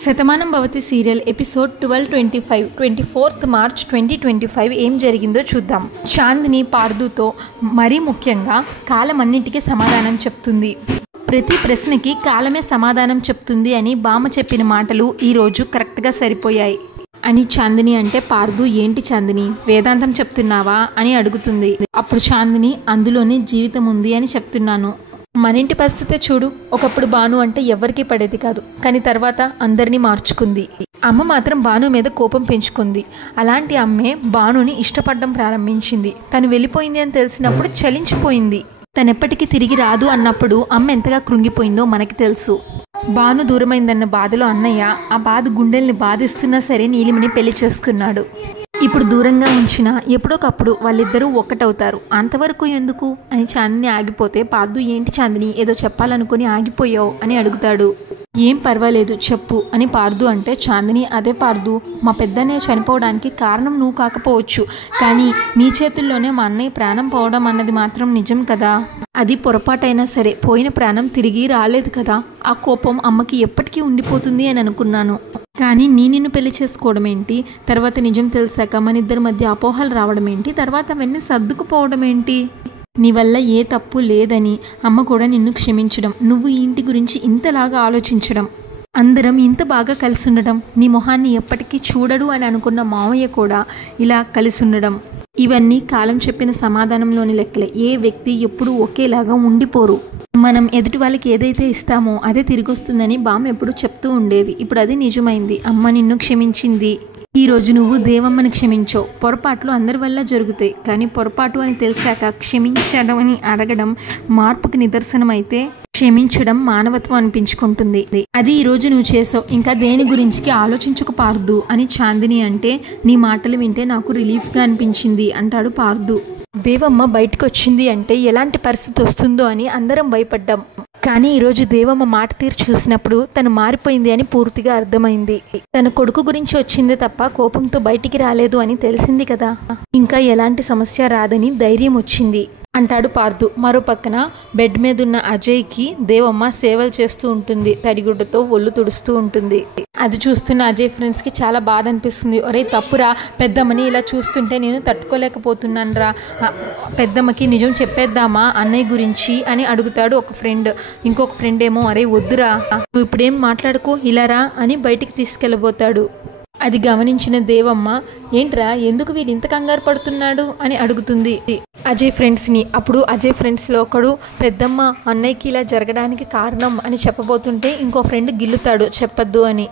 Shatamanam Bhavati serial episode 1225 24th March 2025 ఏం జరిగిందో చూద్దాం. చాందిని పార్దుతో మరీ ముఖ్యంగా కాలమన్నింటికి సమాధానం చెప్తుంది. ప్రతి ప్రశ్నకి కాలమే సమాధానం చెప్తుంది అని బామ్మ చెప్పిన మాటలు ఈరోజు కరెక్ట్గా సరిపోయాయి అని చాందిని అంటే పార్దు ఏంటి చాందిని వేదాంతం చెప్తున్నావా అని అడుగుతుంది. అప్పుడు చాందిని అందులోనే జీవితం ఉంది అని చెప్తున్నాను. మన ఇంటి పరిస్థితే చూడు. ఒకప్పుడు బాను అంటే ఎవరికీ పడేది కాదు, కానీ తర్వాత అందరినీ మార్చుకుంది. అమ్మ మాత్రం బాను మీద కోపం పెంచుకుంది. అలాంటి అమ్మే బానుని ఇష్టపడడం ప్రారంభించింది. తను వెళ్ళిపోయింది అని తెలిసినప్పుడు చలించిపోయింది. తనెప్పటికీ తిరిగి రాదు అన్నప్పుడు అమ్మ ఎంతగా కృంగిపోయిందో మనకి తెలుసు. బాను దూరమైందన్న బాధలో అన్నయ్య ఆ బాధ గుండెల్ని బాధిస్తున్నా సరే నీలిమని పెళ్లి చేసుకున్నాడు. ఇప్పుడు దూరంగా ఉంచినా ఎప్పుడోకప్పుడు వాళ్ళిద్దరూ ఒక్కటవుతారు. అంతవరకు ఎందుకు అని చాందిని ఆగిపోతే పార్దు ఏంటి చాందిని ఏదో చెప్పాలనుకుని ఆగిపోయావు అని అడుగుతాడు. ఏం పర్వాలేదు చెప్పు అని పార్దు అంటే చాందిని అదే పార్దు, మా పెద్దన్నయ్య చనిపోవడానికి కారణం నువ్వు కాకపోవచ్చు, కానీ నీ చేతుల్లోనే మా అన్నయ్య ప్రాణం పోవడం అన్నది మాత్రం నిజం కదా. అది పొరపాటైనా సరే పోయిన ప్రాణం తిరిగి రాలేదు కదా. ఆ కోపం అమ్మకి ఎప్పటికీ ఉండిపోతుంది అని అనుకున్నాను, కానీ నిన్ను పెళ్లి చేసుకోవడం ఏంటి, తర్వాత నిజం తెలిసాక మన ఇద్దరి మధ్య అపోహలు రావడం ఏంటి, తర్వాత అవన్నీ సర్దుకుపోవడం ఏంటి. నీ వల్ల ఏ తప్పు లేదని అమ్మ కూడా నిన్ను క్షమించడం, నువ్వు ఈ ఇంటి గురించి ఇంతలాగా ఆలోచించడం, అందరం ఇంత బాగా కలిసి ఉండడం, నీ మొహాన్ని ఎప్పటికీ చూడడు అని అనుకున్న మావయ్య కూడా ఇలా కలిసి ఉండడం, ఇవన్నీ కాలం చెప్పిన సమాధానంలోని లెక్కలే. ఏ వ్యక్తి ఎప్పుడూ ఒకేలాగా ఉండిపోరు. మనం ఎదుటి వాళ్ళకి ఏదైతే ఇస్తామో అదే తిరిగి వస్తుందని బామ్మ ఎప్పుడు చెప్తూ ఉండేది. ఇప్పుడు అది నిజమైంది. అమ్మ నిన్ను క్షమించింది. ఈరోజు నువ్వు దేవమ్మని క్షమించావు. పొరపాట్లు అందరి వల్ల జరుగుతాయి, కానీ పొరపాటు అని తెలిసాక క్షమించడం అని అడగడం మార్పుకి నిదర్శనం అయితే క్షమించడం మానవత్వం అనిపించుకుంటుంది. అది ఈరోజు నువ్వు చేసావు. ఇంకా దేని గురించి ఆలోచించకు పార్దు అని చాందిని అంటే నీ మాటలు వింటే నాకు రిలీఫ్గా అనిపించింది అంటాడు పార్దు. దేవమ్మ బయటకు వచ్చింది అంటే ఎలాంటి పరిస్థితి వస్తుందో అని అందరం భయపడ్డాం, కానీ ఈరోజు దేవమ్మ మాట తీరు చూసినప్పుడు తను మారిపోయింది అని పూర్తిగా అర్థమైంది. తన కొడుకు గురించి వచ్చిందే తప్ప కోపంతో బయటికి రాలేదు అని తెలిసింది కదా. ఇంకా ఎలాంటి సమస్య రాదని ధైర్యం వచ్చింది అంటాడు పార్దు. మరో పక్కన బెడ్ మీద ఉన్న అజయ్కి దేవమ్మ సేవలు చేస్తూ ఉంటుంది. తడిగుడ్డతో ఒళ్ళు తుడుస్తూ ఉంటుంది. అది చూస్తున్న అజయ్ ఫ్రెండ్స్కి చాలా బాధ అనిపిస్తుంది. ఒరే తప్పురా, పెద్దమ్మని ఇలా చూస్తుంటే నేను తట్టుకోలేకపోతున్నాను రా, పెద్దమ్మకి నిజం చెప్పేద్దామా అన్నయ్య గురించి అని అడుగుతాడు ఒక ఫ్రెండ్. ఇంకొక ఫ్రెండ్ ఏమో అరే వద్దురా, నువ్వు ఇప్పుడేం మాట్లాడుకో ఇలా రా అని బయటికి తీసుకెళ్ళబోతాడు. అది గమనించిన దేవమ్మ ఏంట్రా ఎందుకు వీడు ఇంత కంగారు పడుతున్నాడు అని అడుగుతుంది అజయ్ ఫ్రెండ్స్ని. అప్పుడు అజయ్ ఫ్రెండ్స్లో ఒకడు పెద్దమ్మ అన్నయ్యకి ఇలా జరగడానికి కారణం అని చెప్పబోతుంటే ఇంకో ఫ్రెండ్ గిల్లుతాడు చెప్పొద్దు అని.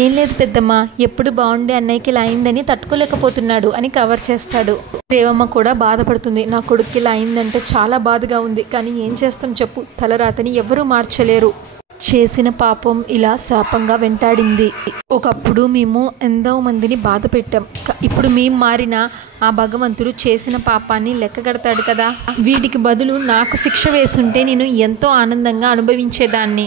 ఏం లేదు పెద్దమ్మ, ఎప్పుడు బాగుండే అన్నయ్యకి ఇలా అయిందని తట్టుకోలేకపోతున్నాడు అని కవర్ చేస్తాడు. దేవమ్మ కూడా బాధపడుతుంది. నా కొడుక్కి ఇలా అయిందంటే చాలా బాధగా ఉంది, కానీ ఏం చేస్తాం చెప్పు, తలరాతని ఎవరూ మార్చలేరు. చేసిన పాపం ఇలా శాపంగా వెంటాడింది. ఒకప్పుడు మేము ఎంతో మందిని బాధ పెట్టాం, ఇప్పుడు మేము మారిన ఆ భగవంతుడు చేసిన పాపాన్ని లెక్కగడతాడు కదా. వీటికి బదులు నాకు శిక్ష వేసుంటే నేను ఎంతో ఆనందంగా అనుభవించేదాన్ని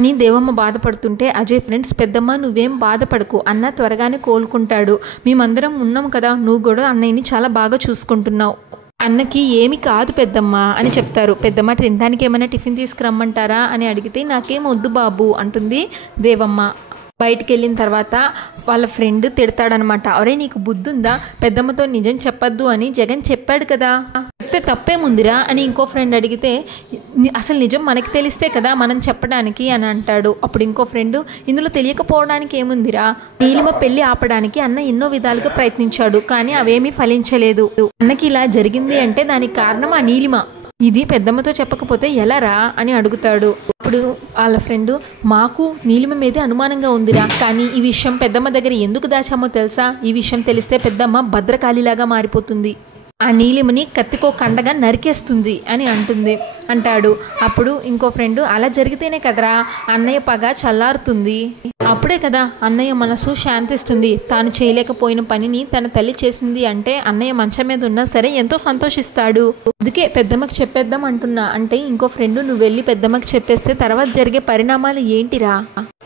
అని దేవమ్మ బాధపడుతుంటే అజయ్ ఫ్రెండ్స్ పెద్దమ్మ నువ్వేం బాధపడకు, అన్న త్వరగానే కోలుకుంటాడు, మేమందరం ఉన్నాం కదా, నువ్వు కూడా అన్నయ్యని చాలా బాగా చూసుకుంటున్నావు, అన్నకి ఏమి కాదు పెద్దమ్మ అని చెప్తారు. పెద్దమ్మ తినడానికి ఏమైనా టిఫిన్ తీసుకురమ్మంటారా అని అడిగితే నాకేం వద్దు బాబు అంటుంది దేవమ్మ. బయటికి వెళ్ళిన తర్వాత వాళ్ళ ఫ్రెండ్ తిడతాడనమాట. అరే నీకు బుద్ధుందా, పెద్దమ్మతో నిజం చెప్పద్దు అని జగన్ చెప్పాడు కదా, చెప్తే తప్పేముందిరా అని ఇంకో ఫ్రెండ్ అడిగితే అసలు నిజం మనకి తెలిస్తే కదా మనం చెప్పడానికి అని అంటాడు. అప్పుడు ఇంకో ఫ్రెండ్ ఇందులో తెలియకపోవడానికి ఏముందిరా, నీలిమ పెళ్లి ఆపడానికి అన్న ఎన్నో విధాలుగా ప్రయత్నించాడు, కానీ అవేమీ ఫలించలేదు. అన్నకి ఇలా జరిగింది అంటే దానికి కారణం ఆ నీలిమ, ఇది పెద్దమ్మతో చెప్పకపోతే ఎలా రా అని అడుగుతాడు. అప్పుడు వాళ్ళ ఫ్రెండ్ మాకు నీలిమ మీదే అనుమానంగా ఉందిరా, కానీ ఈ విషయం పెద్దమ్మ దగ్గర ఎందుకు దాచామో తెలుసా, ఈ విషయం తెలిస్తే పెద్దమ్మ భద్రకాళిలాగా మారిపోతుంది, ఆ నీలిమని కత్తికో కండగా నరికేస్తుంది అని అంటాడు. అప్పుడు ఇంకో ఫ్రెండ్ అలా జరిగితేనే కదరా అన్నయ్య పగ చల్లారుతుంది, అప్పుడే కదా అన్నయ్య మనసు శాంతిస్తుంది, తాను చేయలేకపోయిన పనిని తన తల్లి చేసింది అంటే అన్నయ్య మంచం మీద ఉన్నా సరే ఎంతో సంతోషిస్తాడు, అందుకే పెద్దమ్మకి చెప్పేద్దాం అంటున్నా అంటే ఇంకో ఫ్రెండ్ నువ్వు వెళ్ళి పెద్దమ్మకి చెప్పేస్తే తర్వాత జరిగే పరిణామాలు ఏంటిరా,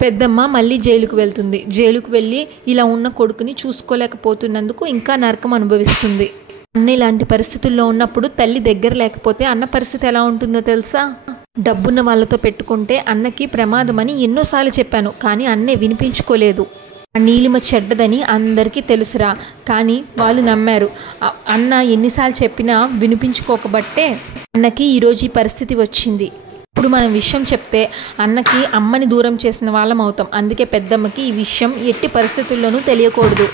పెద్దమ్మ మళ్ళీ జైలుకు వెళ్తుంది, జైలుకు వెళ్ళి ఇలా ఉన్న కొడుకుని చూసుకోలేకపోతున్నందుకు ఇంకా నరకం అనుభవిస్తుంది. అన్న ఇలాంటి పరిస్థితుల్లో ఉన్నప్పుడు తల్లి దగ్గర లేకపోతే అన్న పరిస్థితి ఎలా ఉంటుందో తెలుసా. డబ్బున్న వాళ్ళతో పెట్టుకుంటే అన్నకి ప్రమాదమని ఎన్నోసార్లు చెప్పాను, కానీ అన్నే వినిపించుకోలేదు. ఆ నీలిమ చెడ్డదని అందరికీ తెలుసురా, కానీ వాళ్ళు నమ్మారు. అన్న ఎన్నిసార్లు చెప్పినా వినిపించుకోకబట్టే అన్నకి ఈరోజు ఈ పరిస్థితి వచ్చింది. ఇప్పుడు మనం విషయం చెప్తే అన్నకి అమ్మని దూరం చేసిన వాళ్ళం అవుతాం. అందుకే పెద్దమ్మకి ఈ విషయం ఎట్టి పరిస్థితుల్లోనూ తెలియకూడదు.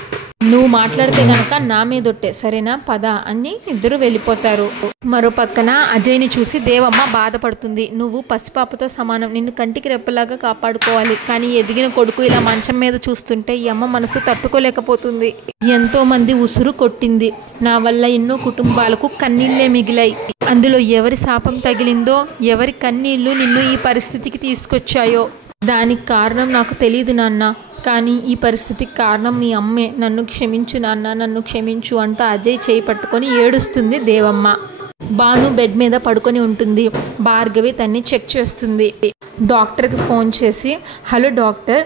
నువ్వు మాట్లాడితే గనక నా మీదొట్టే, సరేనా, పద అని ఇద్దరు వెళ్ళిపోతారు. మరో పక్కన అజయ్ని చూసి దేవమ్మ బాధపడుతుంది. నువ్వు పసిపాపతో సమానం, నిన్ను కంటికి రెప్పలాగా కాపాడుకోవాలి, కానీ ఎదిగిన కొడుకు ఇలా మంచం మీద చూస్తుంటే ఈ అమ్మ మనసు తట్టుకోలేకపోతుంది. ఎంతో మంది ఉసురు కొట్టింది, నా వల్ల ఎన్నో కుటుంబాలకు కన్నీళ్లే మిగిలాయి. అందులో ఎవరి శాపం తగిలిందో, ఎవరి కన్నీళ్లు నిన్ను ఈ పరిస్థితికి తీసుకొచ్చాయో దానికి కారణం నాకు తెలియదు నాన్న, కానీ ఈ పరిస్థితికి కారణం మీ అమ్మే. నన్ను క్షమించు నాన్న, నన్ను క్షమించు అంటూ అజయ్ చేయి పట్టుకొని ఏడుస్తుంది దేవమ్మ. భాను బెడ్ మీద పడుకొని ఉంటుంది. భార్గవి తన్ని చెక్ చేస్తుంది. డాక్టర్కి ఫోన్ చేసి, హలో డాక్టర్,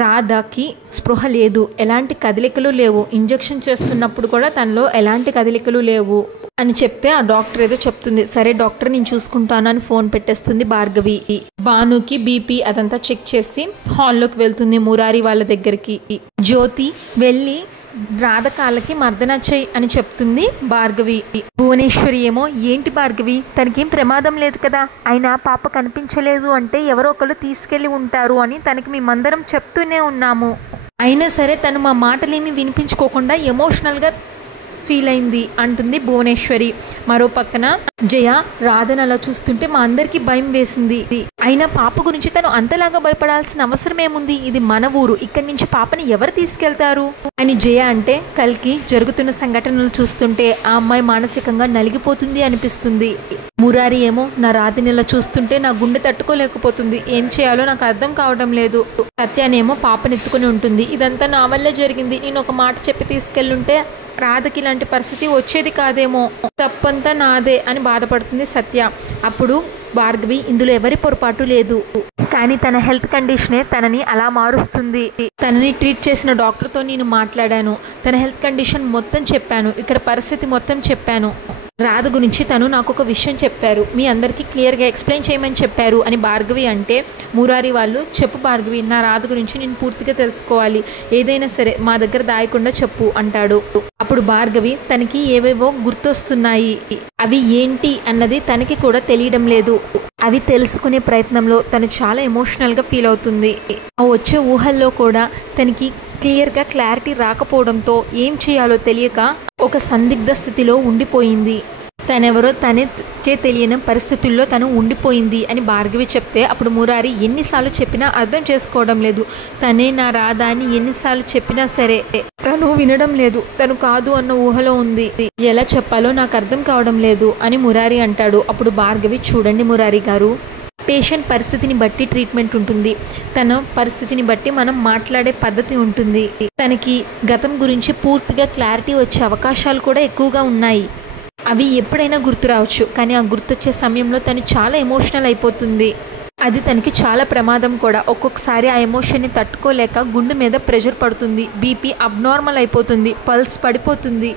రాధకి స్పృహ లేదు, ఎలాంటి కదలికలు లేవు, ఇంజెక్షన్ చేస్తున్నప్పుడు కూడా తనలో ఎలాంటి కదలికలు లేవు అని చెప్తే ఆ డాక్టర్ ఏదో చెప్తుంది. సరే డాక్టర్, నేను చూసుకుంటాను అని ఫోన్ పెట్టేస్తుంది భార్గవి. భానుకి బీపీ అదంతా చెక్ చేసి హాల్లోకి వెళ్తుంది మురారి వాళ్ళ దగ్గరికి. జ్యోతి వెళ్ళి రాధ కాళ్ళకి మర్దన చెయ్యి అని చెప్తుంది భార్గవి. భువనేశ్వరి ఏమో, ఏంటి భార్గవి, తనకేం ప్రమాదం లేదు కదా, అయినా పాప కనిపించలేదు అంటే ఎవరో ఒకరు తీసుకెళ్లి ఉంటారు అని తనకి మేమందరం చెప్తూనే ఉన్నాము, అయినా సరే తను మా మాటలేమి వినిపించుకోకుండా ఎమోషనల్గా ఫీల్ అయింది అంటుంది భువనేశ్వరి. మరో పక్కన జయ రాధను అలా చూస్తుంటే మా అందరికీ భయం వేసింది, అయినా పాప గురించి తను అంతలాగా భయపడాల్సిన అవసరం ఏముంది, ఇది మన ఊరు, ఇక్కడి నుంచి పాపని ఎవరు తీసుకెళ్తారు అని జయ అంటే, కల్కి జరుగుతున్న సంఘటనలు చూస్తుంటే ఆ అమ్మాయి మానసికంగా నలిగిపోతుంది అనిపిస్తుంది. మురారి ఏమో, నా రాధనిలా చూస్తుంటే నా గుండె తట్టుకోలేకపోతుంది, ఏం చేయాలో నాకు అర్థం కావడం లేదు. సత్యానేమో పాపనెత్తుకుని ఉంటుంది, ఇదంతా నా వల్లే జరిగింది, నేను ఒక మాట చెప్పి తీసుకెళ్ళుంటే రాధకి ఇలాంటి పరిస్థితి వచ్చేది కాదేమో, తప్పంతా నాదే అని బాధపడుతుంది సత్య. అప్పుడు భార్గవి, ఇందులో ఎవరి పొరపాటు లేదు, కానీ తన హెల్త్ కండిషనే తనని అలా మారుస్తుంది. తనని ట్రీట్ చేసిన డాక్టర్తో నేను మాట్లాడాను, తన హెల్త్ కండిషన్ మొత్తం చెప్పాను, ఇక్కడ పరిస్థితి మొత్తం చెప్పాను, రాధ గురించి తను నాకు ఒక విషయం చెప్పారు, మీ అందరికీ క్లియర్గా ఎక్స్ప్లెయిన్ చేయమని చెప్పారు అని భార్గవి అంటే, మురారి వాళ్ళు, చెప్పు భార్గవి, నా రాధ గురించి నేను పూర్తిగా తెలుసుకోవాలి, ఏదైనా సరే మా దగ్గర దాయకుండా చెప్పు అంటాడు. అప్పుడు భార్గవి, తనకి ఏవేవో గుర్తొస్తున్నాయి, అవి ఏంటి అన్నది తనకి కూడా తెలియడం లేదు, అవి తెలుసుకునే ప్రయత్నంలో తను చాలా ఎమోషనల్గా ఫీల్ అవుతుంది. ఆ వచ్చే ఊహల్లో కూడా తనకి క్లియర్గా క్లారిటీ రాకపోవడంతో ఏం చేయాలో తెలియక ఒక సందిగ్ధ స్థితిలో ఉండిపోయింది. తనెవరో తనకే తెలియని పరిస్థితుల్లో తను ఉండిపోయింది అని భార్గవి చెప్తే, అప్పుడు మురారి, ఎన్నిసార్లు చెప్పినా అర్థం చేసుకోవడం లేదు, తనే నా రాధా అని ఎన్నిసార్లు చెప్పినా సరే తను వినడం లేదు, తను కాదు అన్న ఊహలో ఉంది, ఎలా చెప్పాలో నాకు అర్థం కావడం లేదు అని మురారి అంటాడు. అప్పుడు భార్గవి, చూడండి మురారి గారు, పేషెంట్ పరిస్థితిని బట్టి ట్రీట్మెంట్ ఉంటుంది, తన పరిస్థితిని బట్టి మనం మాట్లాడే పద్ధతి ఉంటుంది, తనకి గతం గురించి పూర్తిగా క్లారిటీ వచ్చే అవకాశాలు కూడా ఎక్కువగా ఉన్నాయి, అవి ఎప్పుడైనా గుర్తు రావచ్చు, కానీ ఆ గుర్తొచ్చే సమయంలో తను చాలా ఎమోషనల్ అయిపోతుంది, అది తనకి చాలా ప్రమాదం కూడా. ఒక్కొక్కసారి ఆ ఎమోషన్ని తట్టుకోలేక గుండె మీద ప్రెషర్ పడుతుంది, బీపీ అబ్నార్మల్ అయిపోతుంది, పల్స్ పడిపోతుంది,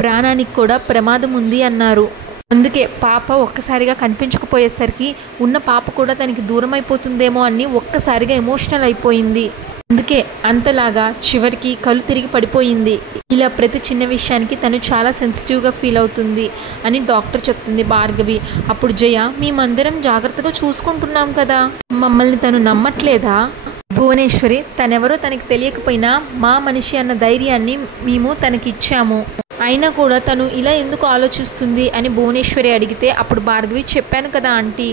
ప్రాణానికి కూడా ప్రమాదం ఉంది అన్నారు. అందుకే పాప ఒక్కసారిగా కనిపించకపోయేసరికి ఉన్న పాప కూడా తనకి దూరం అయిపోతుందేమో అని ఒక్కసారిగా ఎమోషనల్ అయిపోయింది, అందుకే అంతలాగా చివరికి కళ్ళు తిరిగి పడిపోయింది. ఇలా ప్రతి చిన్న విషయానికి తను చాలా సెన్సిటివ్గా ఫీల్ అవుతుంది అని డాక్టర్ చెప్తుంది భార్గవి. అప్పుడు జయ, మేమందరం జాగ్రత్తగా చూసుకుంటున్నాం కదా, మమ్మల్ని తను నమ్మట్లేదా? భువనేశ్వరి, తనెవరో తనకి తెలియకపోయినా మా మనిషి అన్న ధైర్యాన్ని మేము తనకిచ్చాము, అయినా కూడా తను ఇలా ఎందుకు ఆలోచిస్తుంది అని భువనేశ్వరి అడిగితే, అప్పుడు భార్గవి, చెప్పాను కదా ఆంటీ,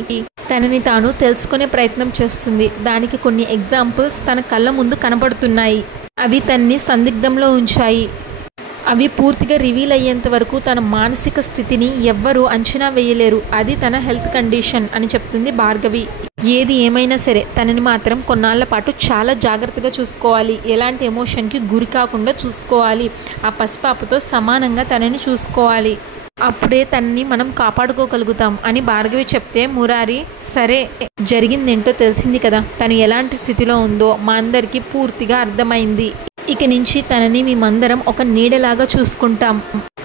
తనని తాను తెలుసుకునే ప్రయత్నం చేస్తుంది, దానికి కొన్ని ఎగ్జాంపుల్స్ తన కళ్ళ ముందు కనబడుతున్నాయి, అవి తనని సందిగ్ధంలో ఉంచాయి, అవి పూర్తిగా రివీల్ అయ్యేంత వరకు తన మానసిక స్థితిని ఎవ్వరూ అంచనా వేయలేరు, అది తన హెల్త్ కండిషన్ అని చెప్తుంది భార్గవి. ఏది ఏమైనా సరే తనని మాత్రం కొన్నాళ్ల పాటు చాలా జాగ్రత్తగా చూసుకోవాలి, ఎలాంటి ఎమోషన్కి గురి కాకుండా చూసుకోవాలి, ఆ పసిపాపతో సమానంగా తనని చూసుకోవాలి, అప్పుడే తనని మనం కాపాడుకోగలుగుతాం అని భార్గవి చెప్తే, మురారి, సరే జరిగిందేంటో తెలిసింది కదా, తను ఎలాంటి స్థితిలో ఉందో మా అందరికీ పూర్తిగా అర్థమైంది, ఇక నుంచి తనని మేమందరం ఒక నీడలాగా చూసుకుంటాం,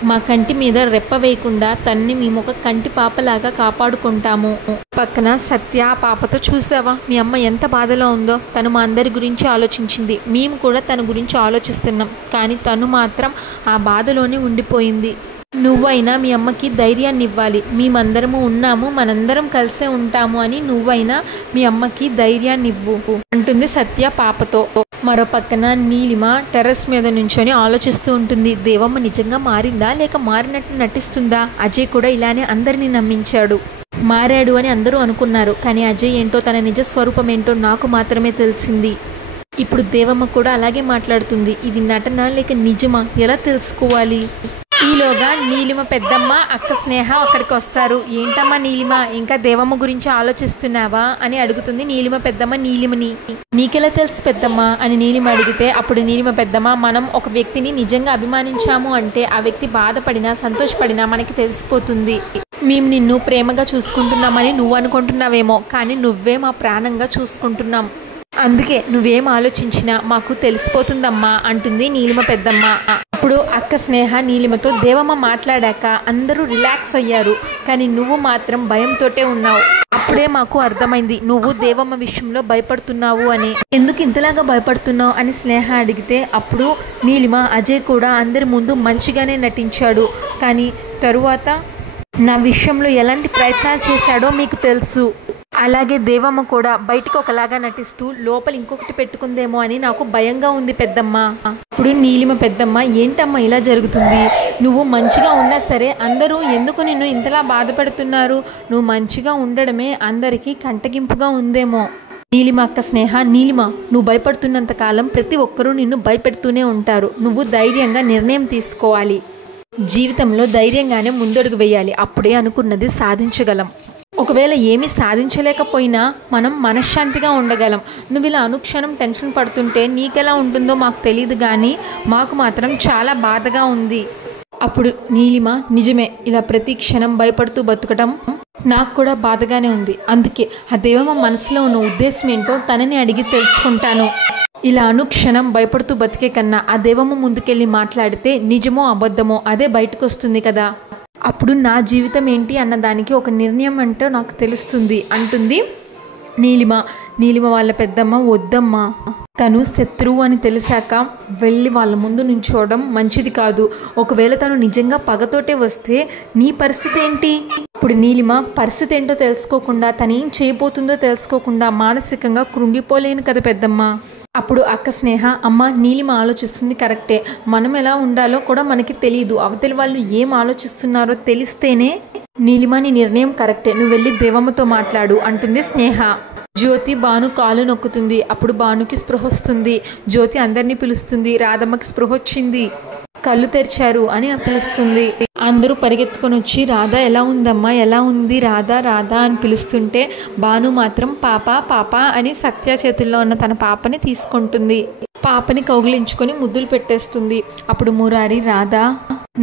మా కంటి మీద రెప్ప వేయకుండా తన్ని మేము ఒక కంటి పాపలాగా కాపాడుకుంటాము. పక్కన సత్య ఆ పాపతో, చూసావా మీ అమ్మ ఎంత బాధలో ఉందో, తను మా అందరి గురించి ఆలోచించింది, మేము కూడా తన గురించి ఆలోచిస్తున్నాం, కానీ తను మాత్రం ఆ బాధలోనే ఉండిపోయింది. నువ్వైనా మీ అమ్మకి ధైర్యాన్ని ఇవ్వాలి, మేమందరము ఉన్నాము, మనందరం కలిసే ఉంటాము అని నువ్వైనా మీ అమ్మకి ధైర్యాన్ని ఇవ్వు అంటుంది సత్య పాపతో. మరో పక్కన నీలిమ టెర్రస్ మీద నుంచొని ఆలోచిస్తూ ఉంటుంది. దేవమ్మ నిజంగా మారిందా లేక మారినట్టు నటిస్తుందా? అజయ్ కూడా ఇలానే అందరినీ నమ్మించాడు, మారాడు అని అందరూ అనుకున్నారు, కానీ అజయ్ ఏంటో, తన నిజ స్వరూపం ఏంటో నాకు మాత్రమే తెలిసింది. ఇప్పుడు దేవమ్మ కూడా అలాగే మాట్లాడుతుంది. ఇది నటన లేక నిజమా, ఎలా తెలుసుకోవాలి? ఈలోగా నీలిమ పెద్దమ్మ అక్క స్నేహ అక్కడికి వస్తారు. ఏంటమ్మా నీలిమ, ఇంకా దేవమ్మ గురించి ఆలోచిస్తున్నావా అని అడుగుతుంది నీలిమ పెద్దమ్మ నీలిమని. నీకెలా తెలుసు పెద్దమ్మ అని నీలిమ అడిగితే అప్పుడు నీలిమ పెద్దమ్మ, మనం ఒక వ్యక్తిని నిజంగా అభిమానించాము అంటే ఆ వ్యక్తి బాధపడినా సంతోషపడినా మనకి తెలిసిపోతుంది. మేము నిన్ను ప్రేమగా చూసుకుంటున్నామని నువ్వు అనుకుంటున్నావేమో, కానీ నువ్వే మా ప్రాణంగా చూసుకుంటున్నాం, అందుకే నువ్వేం ఆలోచించినా మాకు తెలిసిపోతుందమ్మా అంటుంది నీలిమ పెద్దమ్మ. అప్పుడు అక్క స్నేహ నీలిమతో, దేవమ్మ మాట్లాడాక అందరూ రిలాక్స్ అయ్యారు, కానీ నువ్వు మాత్రం భయంతోటే ఉన్నావు. అప్పుడే మాకు అర్థమైంది నువ్వు దేవమ్మ విషయంలో భయపడుతున్నావు అని. ఎందుకు ఇంతలాగా భయపడుతున్నావు అని స్నేహ అడిగితే అప్పుడు నీలిమ, అజయ్ కూడా అందరి ముందు మంచిగానే నటించాడు, కానీ తరువాత నా విషయంలో ఎలాంటి ప్రయత్నాలు చేశాడో మీకు తెలుసు. అలాగే దేవమ్మ కూడా బయటికి ఒకలాగా నటిస్తూ లోపల ఇంకొకటి పెట్టుకుందేమో అని నాకు భయంగా ఉంది పెద్దమ్మ. ఇప్పుడు నీలిమ పెద్దమ్మ, ఏంటమ్మా ఇలా జరుగుతుంది? నువ్వు మంచిగా ఉన్నా సరే అందరూ ఎందుకు నిన్ను ఇంతలా బాధపడుతున్నారు? నువ్వు మంచిగా ఉండడమే అందరికీ కంటగింపుగా ఉందేమో. నీలిమ అక్క స్నేహ, నీలిమ నువ్వు భయపడుతున్నంత కాలం ప్రతి ఒక్కరూ నిన్ను భయపెడుతూనే ఉంటారు. నువ్వు ధైర్యంగా నిర్ణయం తీసుకోవాలి, జీవితంలో ధైర్యంగానే ముందడుగు వేయాలి, అప్పుడే అనుకున్నది సాధించగలం. ఒకవేళ ఏమీ సాధించలేకపోయినా మనం మనశ్శాంతిగా ఉండగలం. నువ్వు ఇలా అనుక్షణం టెన్షన్ పడుతుంటే నీకెలా ఉంటుందో మాకు తెలియదు, కానీ మాకు మాత్రం చాలా బాధగా ఉంది. అప్పుడు నీలిమ, నిజమే, ఇలా ప్రతి క్షణం భయపడుతూ బతకడం నాకు కూడా బాధగానే ఉంది, అందుకే ఆ దేవమ్మ మనసులో ఉన్న ఉద్దేశం ఏంటో తనని అడిగి తెలుసుకుంటాను. ఇలా అనుక్షణం భయపడుతూ బతికే కన్నా ఆ దేవమ్మ ముందుకెళ్ళి మాట్లాడితే నిజమో అబద్ధమో అదే బయటకు వస్తుంది కదా, అప్పుడు నా జీవితం ఏంటి అన్నదానికి ఒక నిర్ణయం అంటే నాకు తెలుస్తుంది అంటుంది నీలిమ. నీలిమ వాళ్ళ పెద్దమ్మ, వద్దమ్మా, తను శత్రువు అని తెలిసాక వెళ్ళి వాళ్ళ ముందు నించోవడం మంచిది కాదు. ఒకవేళ తను నిజంగా పగతోటే వస్తే నీ పరిస్థితి ఏంటి? ఇప్పుడు నీలిమ పరిస్థితి ఏంటో తెలుసుకోకుండా, తను ఏం చేయబోతుందో తెలుసుకోకుండా మానసికంగా కృంగిపోలేను కదా పెద్దమ్మ. అప్పుడు అక్క స్నేహ, అమ్మ నీలిమ ఆలోచిస్తుంది కరెక్టే, మనం ఎలా ఉండాలో కూడా మనకి తెలియదు, అవతలి వాళ్ళు ఏం ఆలోచిస్తున్నారో తెలిస్తేనే. నీలిమ నీ నిర్ణయం కరెక్టే, నువ్వు వెళ్ళి దేవమ్మతో మాట్లాడు అంటుంది స్నేహ. జ్యోతి భాను కాలు నొక్కుతుంది. అప్పుడు భానుకి స్పృహ వస్తుంది. జ్యోతి అందరినీ పిలుస్తుంది. రాధమ్మకి స్పృహ వచ్చింది, కళ్ళు తెరిచారు అని పిలుస్తుంది. అందరూ పరిగెత్తుకొని వచ్చి రాధా ఎలా ఉందమ్మా, ఎలా ఉంది రాధా రాధా అని పిలుస్తుంటే భాను మాత్రం పాప పాప అని సత్య చేతుల్లో ఉన్న తన పాపని తీసుకుంటుంది. పాపని కౌగిలించుకొని ముద్దులు పెట్టేస్తుంది. అప్పుడు మురారి, రాధా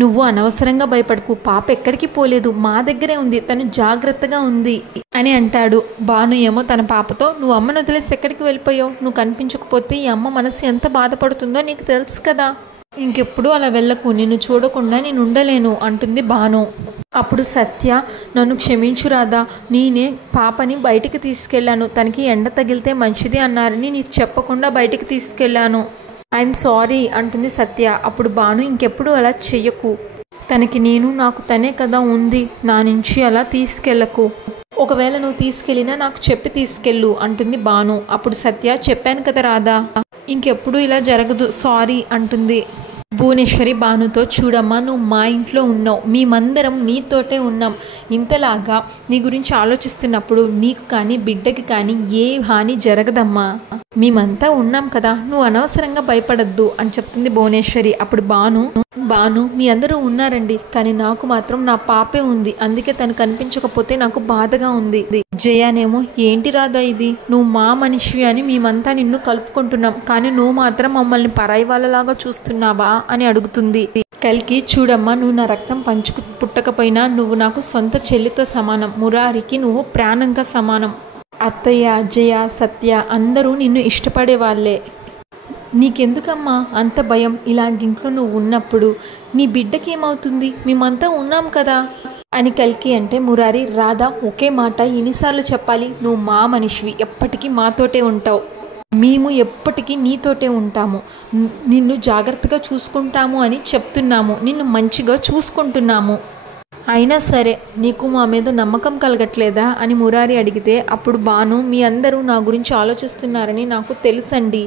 నువ్వు అనవసరంగా భయపడకు, పాప ఎక్కడికి పోలేదు, మా దగ్గరే ఉంది, తను జాగ్రత్తగా ఉంది అని అంటాడు. భాను ఏమో తన పాపతో, నువ్వు అమ్మను వదిలేసి ఎక్కడికి వెళ్ళిపోయావు, నువ్వు కనిపించకపోతే ఈ అమ్మ మనసు ఎంత బాధపడుతుందో నీకు తెలుసు కదా, ఇంకెప్పుడు అలా వెళ్ళకు, నిన్ను చూడకుండా నేను ఉండలేను అంటుంది భాను. అప్పుడు సత్య, నన్ను క్షమించు రాధా, నేనే పాపని బయటికి తీసుకెళ్ళాను, తనకి ఎండ తగిలితే మంచిది అన్నారని నీకు చెప్పకుండా బయటికి తీసుకెళ్ళాను, ఐఎమ్ సారీ అంటుంది సత్య. అప్పుడు భాను, ఇంకెప్పుడు అలా చెయ్యకు, తనకి నేను నాకు తనే కదా ఉంది, నా నుంచి అలా తీసుకెళ్ళకు, ఒకవేళ నువ్వు తీసుకెళ్ళినా నాకు చెప్పి తీసుకెళ్ళు అంటుంది భాను. అప్పుడు సత్య, చెప్పాను కదా రాధా, ఇంకెప్పుడు ఇలా జరగదు, సారీ అంటుంది. భువనేశ్వరి భానుతో, చూడమ్మా నువ్వు మా ఇంట్లో ఉన్నావు, మేమందరం నీతోటే ఉన్నాం, ఇంతలాగా నీ గురించి ఆలోచిస్తున్నప్పుడు నీకు కానీ బిడ్డకి కానీ ఏ హాని జరగదమ్మా, మేమంతా ఉన్నాం కదా, నువ్వు అనవసరంగా భయపడద్దు అని చెప్తుంది భువనేశ్వరి. అప్పుడు భాను మీ అందరూ ఉన్నారండి, కానీ నాకు మాత్రం నా పాపే ఉంది, అందుకే తను కనిపించకపోతే నాకు బాధగా ఉంది. జయానేమో, ఏంటి రాధా ఇది, నువ్వు మా మనిషివి అని మేమంతా నిన్ను కలుపుకుంటున్నాం, కానీ నువ్వు మాత్రం మమ్మల్ని పరాయి వాళ్ళలాగా చూస్తున్నావా అని అడుగుతుంది. కల్కి, చూడమ్మా నువ్వు నా రక్తం పంచుకు పుట్టకపోయినా నువ్వు నాకు సొంత చెల్లితో సమానం, మురారికి నువ్వు ప్రాణంగా సమానం, అత్తయ్య జయ సత్య అందరూ నిన్ను ఇష్టపడే వాళ్ళే, నీకెందుకమ్మా అంత భయం? ఇలాంటి ఇంట్లో నువ్వు ఉన్నప్పుడు నీ బిడ్డకేమవుతుంది? మేమంతా ఉన్నాం కదా అని కల్కి అంటే మురారి, రాధా ఒకే మాట ఎన్నిసార్లు చెప్పాలి? నువ్వు మా మనిషివి, ఎప్పటికీ మాతోటే ఉంటావు, మేము ఎప్పటికీ నీతోటే ఉంటాము, నిన్ను జాగ్రత్తగా చూసుకుంటాము అని చెప్తున్నాము, నిన్ను మంచిగా చూసుకుంటున్నాము. అయినా సరే నీకు మా మీద నమ్మకం కలగట్లేదా అని మురారి అడిగితే అప్పుడు భాను, మీ అందరూ నా గురించి ఆలోచిస్తున్నారని నాకు తెలుసండి,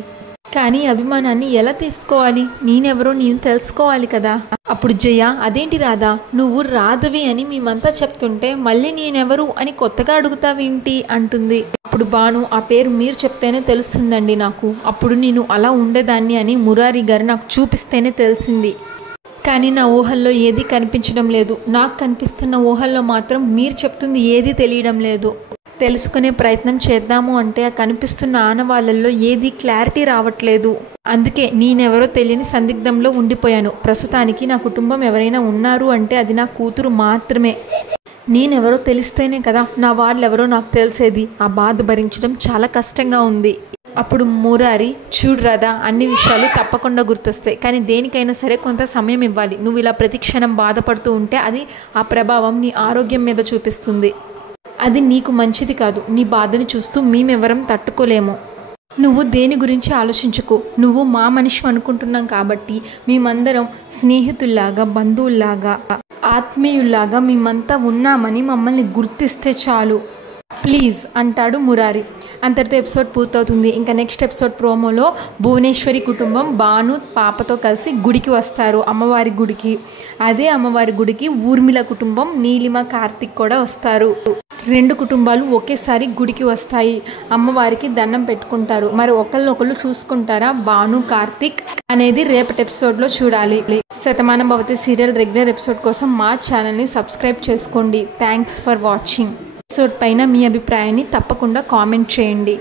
కానీ అభిమానాన్ని ఎలా తీసుకోవాలి? నేనెవరో నేను తెలుసుకోవాలి కదా. అప్పుడు జయ, అదేంటి రాధా, నువ్వు రాధవి అని మేమంతా చెప్తుంటే మళ్ళీ నేనెవరు అని కొత్తగా అడుగుతావేంటి అంటుంది. అప్పుడు భాను, ఆ పేరు మీరు చెప్తేనే తెలుస్తుందండి నాకు, అప్పుడు నేను అలా ఉండేదాన్ని అని మురారి గారు నాకు చూపిస్తేనే తెలిసింది, కానీ నా ఊహల్లో ఏది కనిపించడం లేదు. నాకు కనిపిస్తున్న ఊహల్లో మాత్రం మీరు చెప్తుంది ఏది తెలియడం లేదు. తెలుసుకునే ప్రయత్నం చేద్దాము అంటే ఆ కనిపిస్తున్న ఆనవాళ్ళల్లో ఏది క్లారిటీ రావట్లేదు. అందుకే నేనెవరో తెలియని సందిగ్ధంలో ఉండిపోయాను. ప్రస్తుతానికి నా కుటుంబం ఎవరైనా ఉన్నారు అంటే అది నా కూతురు మాత్రమే. నేనెవరో తెలిస్తేనే కదా నా వాళ్ళెవరో నాకు తెలిసేది. ఆ బాధ భరించడం చాలా కష్టంగా ఉంది. అప్పుడు మురారి, చూడు రాధా, అన్ని విషయాలు తప్పకుండా గుర్తొస్తాయి, కానీ దేనికైనా సరే కొంత సమయం ఇవ్వాలి. నువ్వు ఇలా ప్రతి క్షణం బాధపడుతూ ఉంటే అది ఆ ప్రభావం నీ ఆరోగ్యం మీద చూపిస్తుంది. అది నీకు మంచిది కాదు. నీ బాధని చూస్తూ మేమెవరం తట్టుకోలేము. నువ్వు దేని గురించి ఆలోచించుకో. నువ్వు మా మనిషి అనుకుంటున్నాం కాబట్టి మేమందరం స్నేహితుల్లాగా, బంధువుల్లాగా, ఆత్మీయుల్లాగా మేమంతా ఉన్నామని మమ్మల్ని గుర్తిస్తే చాలు ప్లీజ్ అంటాడు మురారి. అంతటితో ఎపిసోడ్ పూర్తవుతుంది. ఇంకా నెక్స్ట్ ఎపిసోడ్ ప్రోమోలో భువనేశ్వరి కుటుంబం భాను పాపతో కలిసి గుడికి వస్తారు, అమ్మవారి గుడికి. అదే అమ్మవారి గుడికి ఊర్మిళ కుటుంబం, నీలిమ, కార్తిక్ కూడా వస్తారు. రెండు కుటుంబాలు ఒకేసారి గుడికి వస్తాయి, అమ్మవారికి దండం పెట్టుకుంటారు. మరి ఒకళ్ళొకళ్ళు చూసుకుంటారా భాను, కార్తిక్ అనేది రేపటి ఎపిసోడ్లో చూడాలి. Shatamanam Bhavati serial regular episode కోసం మా ఛానల్ని సబ్స్క్రైబ్ చేసుకోండి. Thanks for watching. ఎపిసోడ్ పైన మీ అభిప్రాయాన్ని తప్పకుండా కామెంట్ చేయండి.